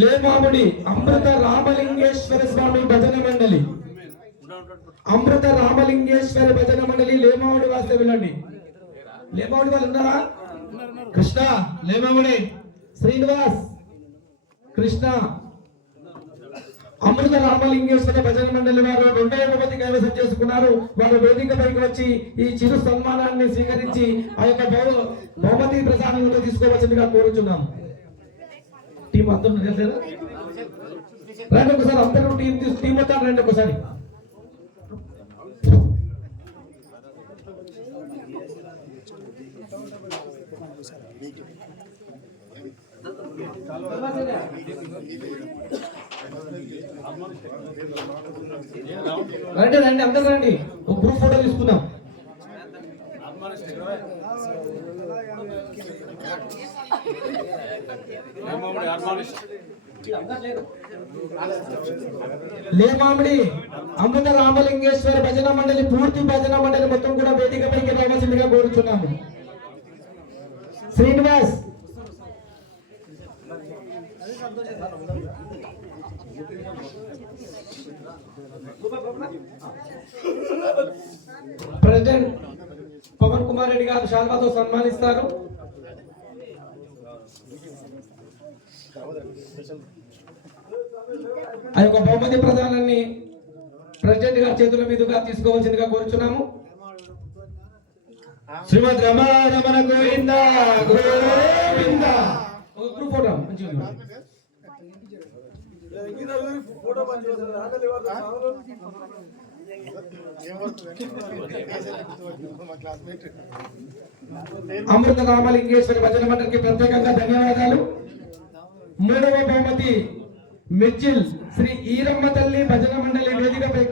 లేమాముడి అమృత రామలింగేశ్వర స్వామి భజన మండలి, అమృత రామలింగేశ్వర భజన మండలి లేమాముడి వాస్తే వెళ్ళండి. లేమాముడి వాళ్ళు ఉన్నారా? కృష్ణ లేమాముడి, శ్రీనివాస్ కృష్ణ, అమృత రామలింగేశ్వర భజన మండలి వారు 2వ బహుమతి కైవసం చేసుకున్నారు. వారు వేదిక పైకి వచ్చి ఈ చిరు సన్మానాన్ని స్వీకరించి ఆ యొక్క బహుమతి ప్రసాదంలో తీసుకోవాల్సిందిగా కోరుచున్నాం. టీం అందరూ రండి ఒకసారి, అందరూ టీం మొత్తం రండి ఒకసారి. రండి రండి అందరూ రండి, ఒక గ్రూప్ ఫోటో తీసుకుందాం. లేమామిడి అమృత రామలింగేశ్వర భజన మండలి పూర్తి భజన మండలి మొత్తం కూడా వేదిక పైకి రావాల్సిందిగా కోరుచున్నాము. శ్రీనివాస్ ప్రెసిడెంట్ పవన్ కుమార్ రెడ్డి గారు శాల్వాతో సన్మానిస్తారు. ఆ యొక్క బహుమతి ప్రదానాన్ని ప్రెసిడెంట్ గారి చేతుల మీదుగా తీసుకోవాల్సిందిగా కోరుచున్నాము. శ్రీమద్ రమణ గోవింద గోవింద. ఒక గ్రూప్ ఫోటో మంచిగా అమృత రామలింగేశ్వరి భజన మండలికి ప్రత్యేకంగా ధన్యవాదాలు. 3వ బహుమతి మెచ్చిల్ శ్రీ ఈరమ్మ తల్లి భజన మండలి వేదికపై